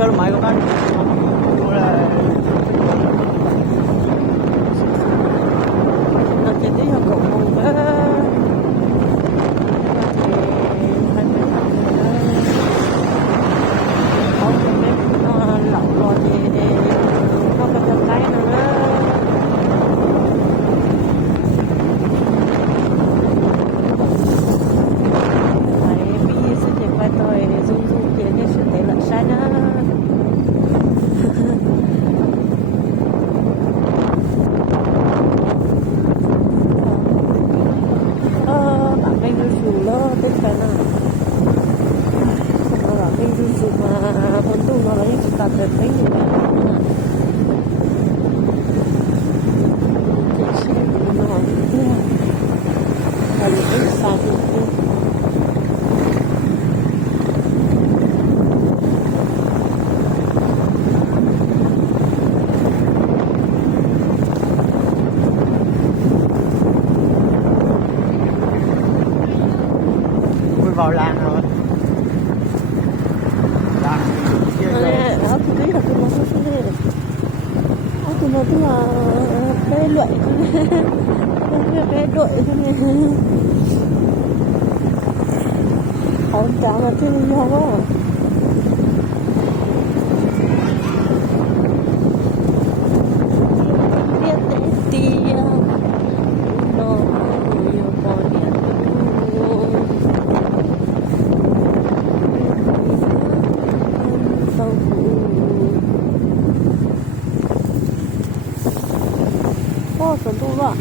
kalau mai kan nó chỉ đi học cùng cùng với vào làng rồi. Làng kia rồi. Đó thì cái là tụi nó sẽ đây này. Tụi nó tức là cái loại cái đội cho nên không chả mà chơi nhau quá. Phần tu loạn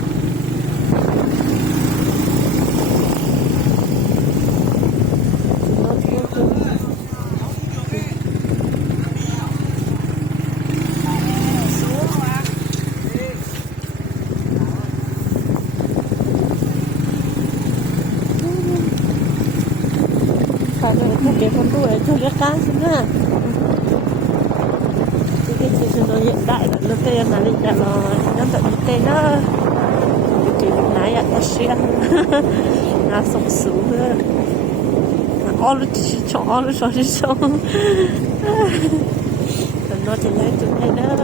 phải là cái phần tu ấy cho cái cá xin ra cái gì nó hiện đại là nó tên là định là nó tự tên nó cái này là xe nó sống xuống all chỉ cho all cho chỉ cho nó chỉ lấy chỗ này đó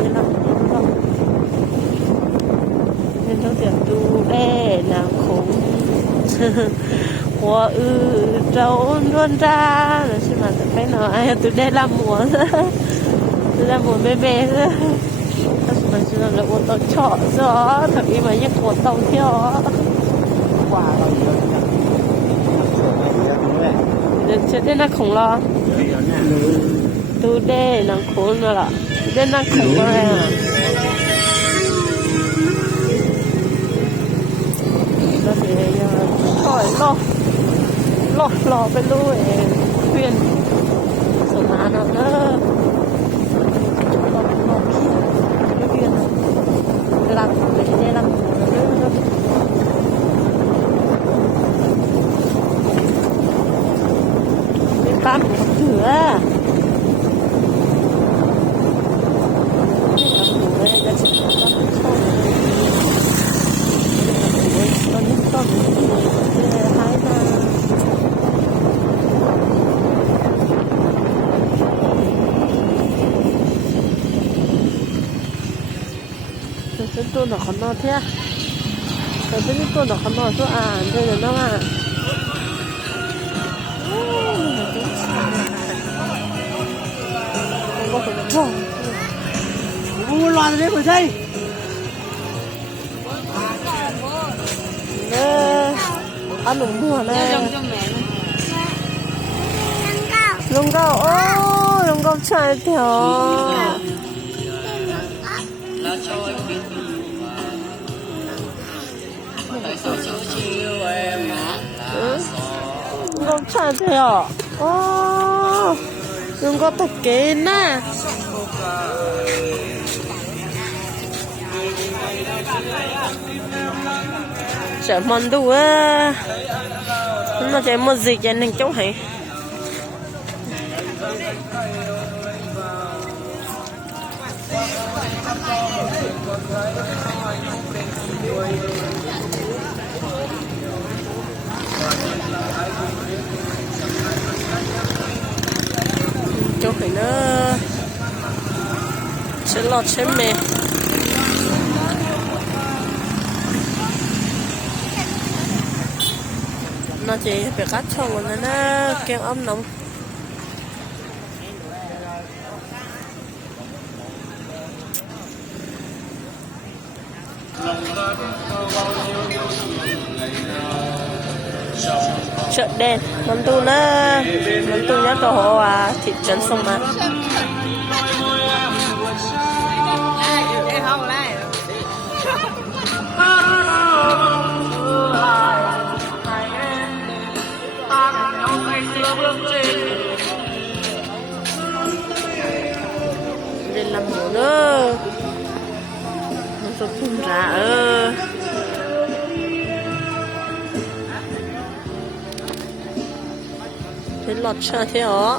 để làm nên nó tiền tu đê là khủng mùa trâu luôn ra rồi chứ mà phải nói ai từ đây làm mùa ra một bê bê nữa mà chỉ là ô tô chọ gió thậm chí mà những ô tô theo Quả rồi được chết đến là khủng lo từ đây là khủng rồi là đến là khủng rồi à nó thì hỏi lo bên lui khuyên số má nó nữa làm để đây làm bên tam cửa cái tôi nó còn nó thế cái tôi nó còn nó số đây là nó Mua loạn đấy của dây. Ăn đúng mùa này. Lông gạo, lông gạo trái theo. Lông trái theo. Lông gạo thật kế nè. Sợ mòn đủ á. Nó chạy một gì cho nên cháu hãy chỗ phải nó chế lọt chế mè nó chỉ phải cắt xong rồi nó kêu ấm nóng chợ đen mắm tu nhá cầu hồ thị trấn sông Mã đây là mổ nữa nó rồi phun ra thế lọt chơi thế hả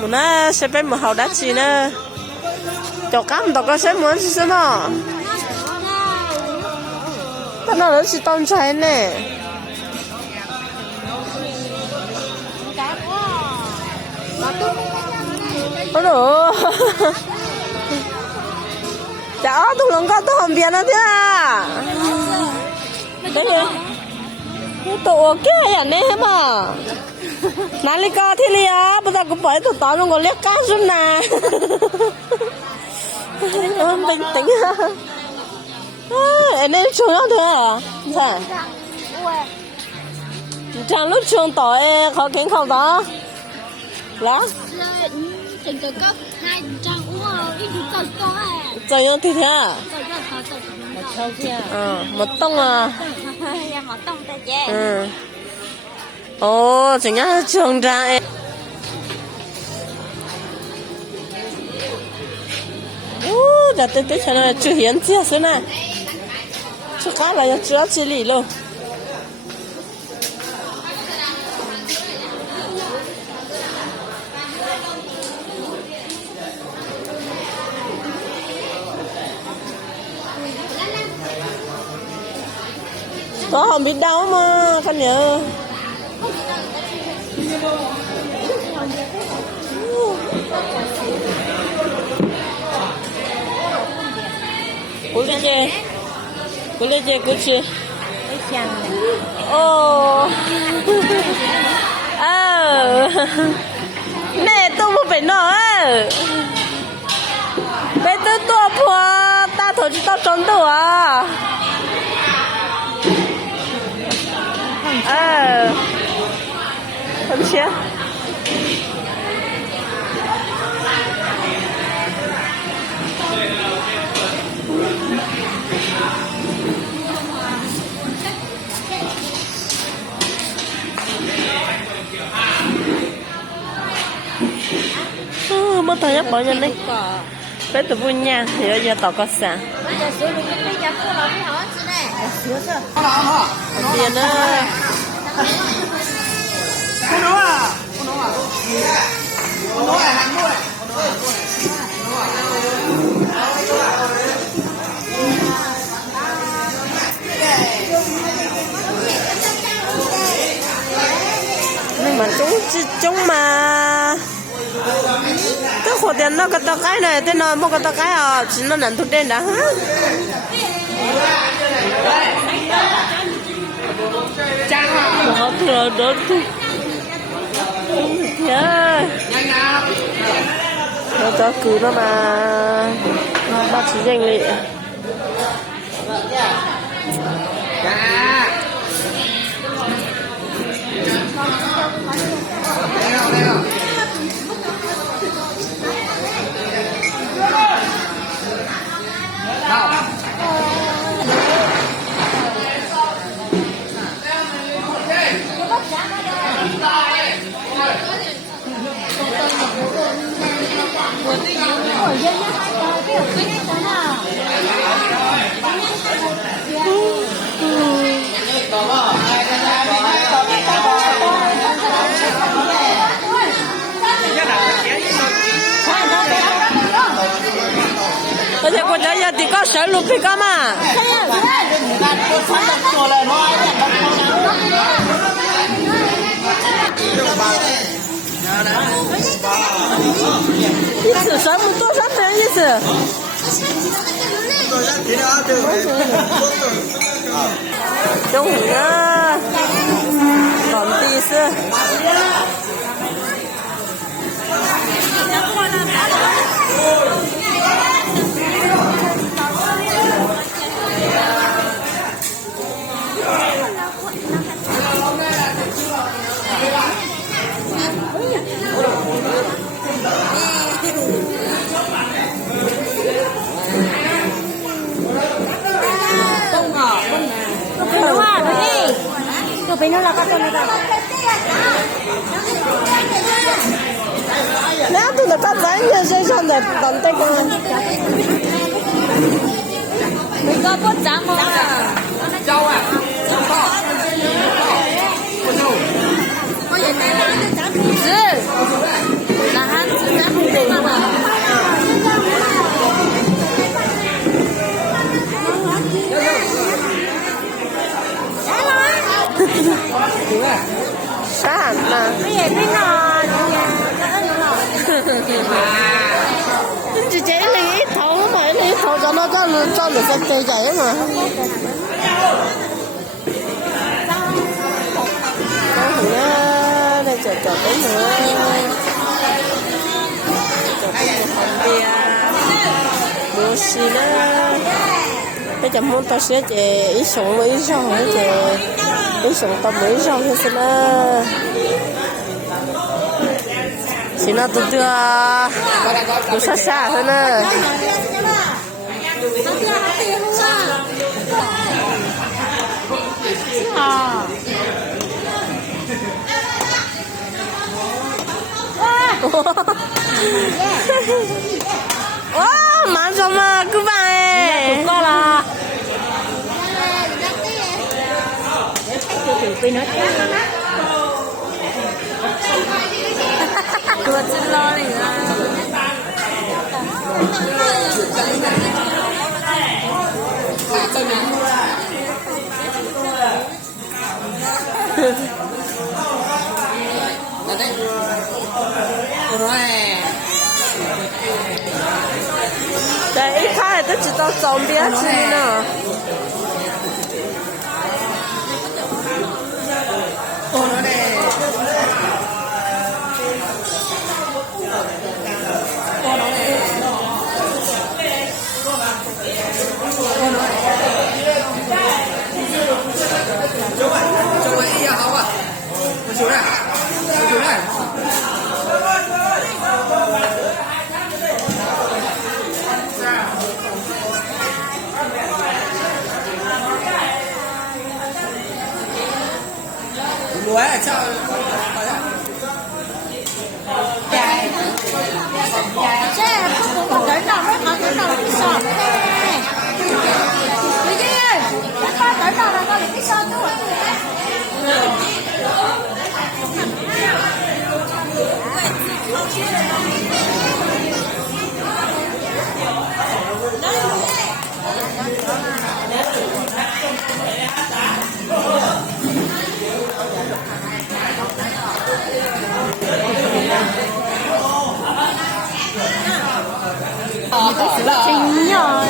một nó sẽ bên một hậu đá gì nữa cho cắm tao có sẽ muốn gì nữa tao nói là chỉ tông trái nè ôi đồ chả tôi lòng có tôi không biết nữa thế à đấy rồi tụi kia vậy này mà nãy đi coi thì li á bây giờ cũng phải tụi tao nó còn liếc cá xuống nè bình tĩnh ha em nên chuông nó thôi à sao chẳng lúc chuông tỏi khó kính không đó lá整个个还张我一直在做哎， trời ơi thì thế à 这个他 một tông à 要么动的姐， ừ ồ chỉ nhá trường ra em giờ tới cho nó chưa hiến chia xứ này chưa cá là chưa chia lì luôn nó không biết đau mà con nhớ Cô lên chơi cô chơi ồ nè tôi một phải nói bây giờ tôi phùa ta thổi tao trốn tủ à không chưa mất thời gian bao nhiêu đấy bé tụi vui nha thì bây giờ tao có sẵn tiền nữa nhưng mà chúng mà cái khoản tiền nó cái cái này thế nào mua cái cái à chỉ nó nằm thuộc đen đã hả Trang Nó thừa đốt thì nó cho cứ nó mà bác sĩ danh lệ而且我这要的个收入比较嘛。一次算不多少钱一次？中午啊，còn tí xưa. Nếu tôi là bắt giấy như thế xong rồi đón tay con. Mình có bút trắng không ạ? Châu à? Có gì đây là trắng không? Là hắn trắng không được mà. Saan mà? Cái gì cái nò chị chỉ lấy ít thầu mà lấy thầu cho nó cho được cái cây chảy mà. Đó nhá, đây chờ cái nữa. Không bia, bố xí nữa. Bây giờ muốn tao sẽ chị ít sống với ít sống hả chị? Ít sống tao mới sống hết xin á. Xin nó tụi tôi xa xa hơn á. Wow, mang cho mà cứ vậy. Cũng có là. Tôi xin lo này à. Đấy, ít khai tôi chỉ tao trồng bia chứ nữa. Chính rồi.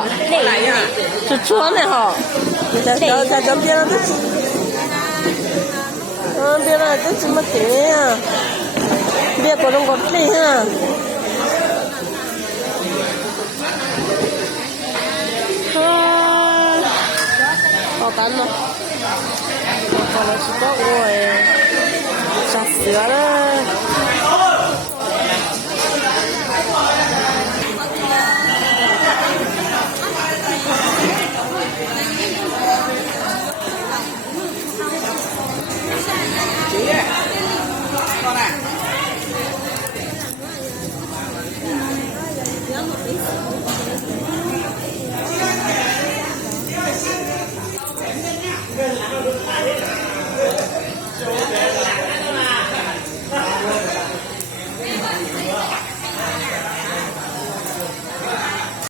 哈，就穿的哈，在江边上都，边上都这么甜呀，别各种各类哈。好干了，搞了几个我哎，吓死了。